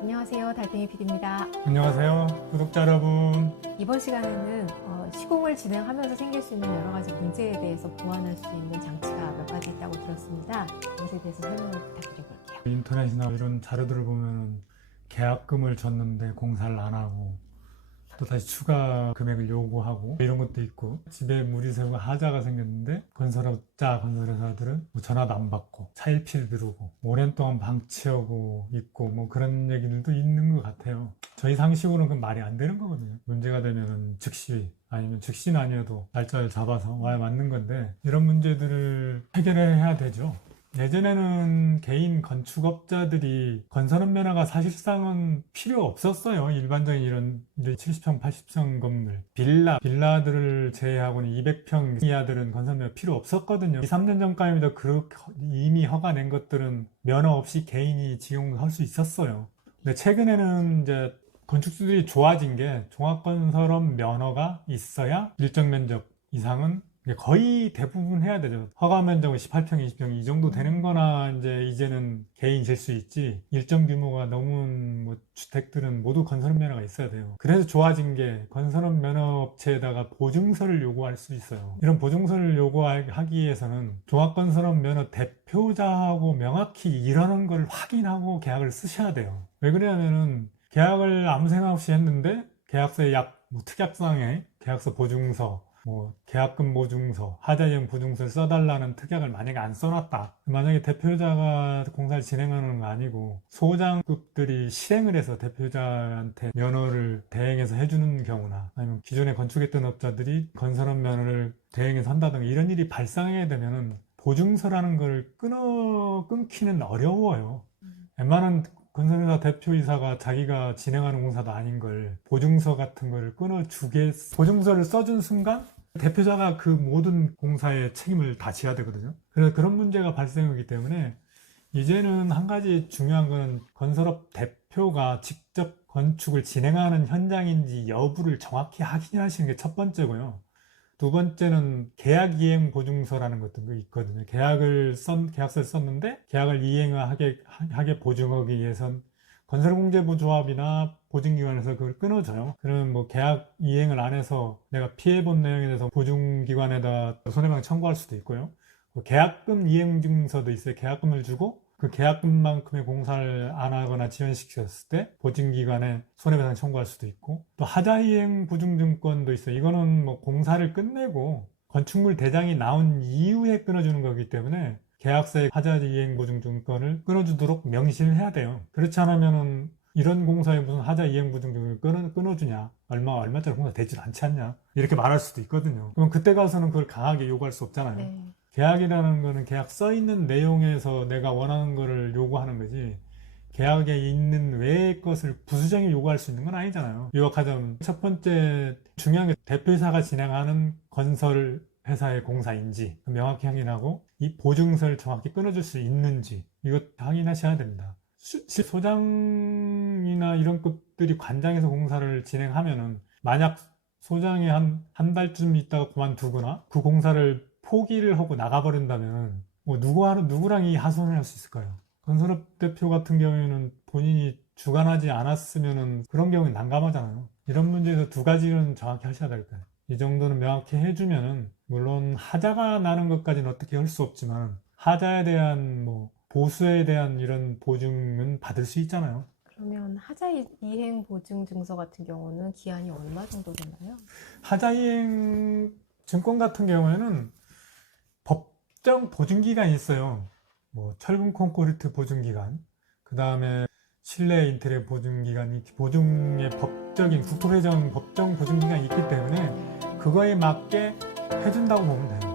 안녕하세요. 달팽이 PD입니다. 안녕하세요, 구독자 여러분. 이번 시간에는 시공을 진행하면서 생길 수 있는 여러 가지 문제에 대해서 보완할 수 있는 장치가 몇 가지 있다고 들었습니다. 이것에 대해서 설명을 부탁드려볼게요. 인터넷이나 이런 자료들을 보면 계약금을 줬는데 공사를 안 하고 또 다시 추가 금액을 요구하고 이런 것도 있고, 집에 물이 새고 하자가 생겼는데 건설회사들은 뭐 전화도 안 받고 차일피일 들어오고 오랜 동안 방치하고 있고 뭐 그런 얘기들도 있는 것 같아요. 저희 상식으로는 그건 말이 안 되는 거거든요. 문제가 되면은 즉시, 아니면 즉시는 아니어도 날짜를 잡아서 와야 맞는 건데, 이런 문제들을 해결해야 되죠. 예전에는 개인 건축업자들이 건설업 면허가 사실상은 필요 없었어요. 일반적인 이런 70평, 80평 건물, 빌라들을 제외하고는 200평 이하들은 건설 면허 필요 없었거든요. 2, 3년 전까지도 이미 허가 낸 것들은 면허 없이 개인이 지용할 수 있었어요. 근데 최근에는 이제 건축주들이 좋아진 게, 종합건설업 면허가 있어야 일정 면적 이상은 거의 대부분 해야 되죠. 허가 면적은 18평, 20평 이 정도 되는 거나 이제는 개인 질 수 있지, 일정 규모가 넘은 주택들은 모두 건설업 면허가 있어야 돼요. 그래서 좋아진 게, 건설업 면허 업체에다가 보증서를 요구할 수 있어요. 이런 보증서를 요구하기 위해서는 종합건설업 면허 대표자하고 명확히 이러는 걸 확인하고 계약을 쓰셔야 돼요. 왜 그러냐면은, 계약을 아무 생각 없이 했는데 계약서에 특약사항에 계약서 보증서, 계약금 보증서, 하자이행 보증서를 써달라는 특약을 만약에 안 써놨다. 만약에 대표자가 공사를 진행하는 건 아니고 소장급들이 실행을 해서 대표자한테 면허를 대행해서 해주는 경우나, 아니면 기존에 건축했던 업자들이 건설업 면허를 대행해서 한다든가 이런 일이 발생하게 되면은 보증서라는 걸 끊기는 어려워요. 웬만한 건설회사 대표이사가 자기가 진행하는 공사도 아닌 걸 보증서 같은 걸 보증서를 써준 순간 대표자가 그 모든 공사의 책임을 다 져야 되거든요. 그래서 그런 문제가 발생하기 때문에 이제는 한 가지 중요한 건, 건설업 대표가 직접 건축을 진행하는 현장인지 여부를 정확히 확인하시는 게 첫 번째고요. 두 번째는 계약 이행 보증서라는 것도 있거든요. 계약서를 썼는데 계약을 이행하게 보증하기 위해선 건설공제부조합이나 보증기관에서 그걸 끊어줘요. 그러면 계약 이행을 안 해서 내가 피해본 내용에 대해서 보증기관에다 손해배상 청구할 수도 있고요. 계약금 이행 증서도 있어요. 계약금을 주고 그 계약금만큼의 공사를 안 하거나 지연시켰을 때 보증기관에 손해배상 청구할 수도 있고, 또 하자이행 보증증권도 있어요. 이거는 공사를 끝내고 건축물 대장이 나온 이후에 끊어주는 거기 때문에 계약서에 하자이행 보증증권을 끊어주도록 명시를 해야 돼요. 그렇지 않으면은 이런 공사에 무슨 하자이행 보증증권을 끊어주냐, 얼마짜리 공사 되질 않지 않냐, 이렇게 말할 수도 있거든요. 그럼 그때 가서는 그걸 강하게 요구할 수 없잖아요. 네. 계약이라는 거는 계약 써있는 내용에서 내가 원하는 거를 요구하는 거지, 계약에 있는 외의 것을 부수적인 요구할 수 있는 건 아니잖아요. 요약하자면 첫 번째 중요한 게, 대표이사가 진행하는 건설 회사의 공사인지 명확히 확인하고, 이 보증서를 정확히 끊어줄 수 있는지 이것 확인하셔야 됩니다. 소장이나 이런 급들이 관장에서 공사를 진행하면은, 만약 소장이 한 달쯤 있다가 그만두거나 그 공사를 포기를 하고 나가버린다면 누구랑 이 하소연을 할 수 있을까요? 건설업 대표 같은 경우에는 본인이 주관하지 않았으면은 그런 경우는 난감하잖아요. 이런 문제에서 두 가지는 정확히 하셔야 될 거예요. 이 정도는 명확히 해주면은, 물론 하자가 나는 것까지는 어떻게 할 수 없지만 하자에 대한 보수에 대한 이런 보증은 받을 수 있잖아요. 그러면 하자이행 보증 증서 같은 경우는 기한이 얼마 정도 되나요? 하자이행 증권 같은 경우에는 법정 보증기간이 있어요. 철분 콘크리트 보증기간, 그 다음에 실내 인테리어 보증기간이, 보증의 국토배정 법정 보증기간이 있기 때문에 그거에 맞게 해준다고 보면 돼요.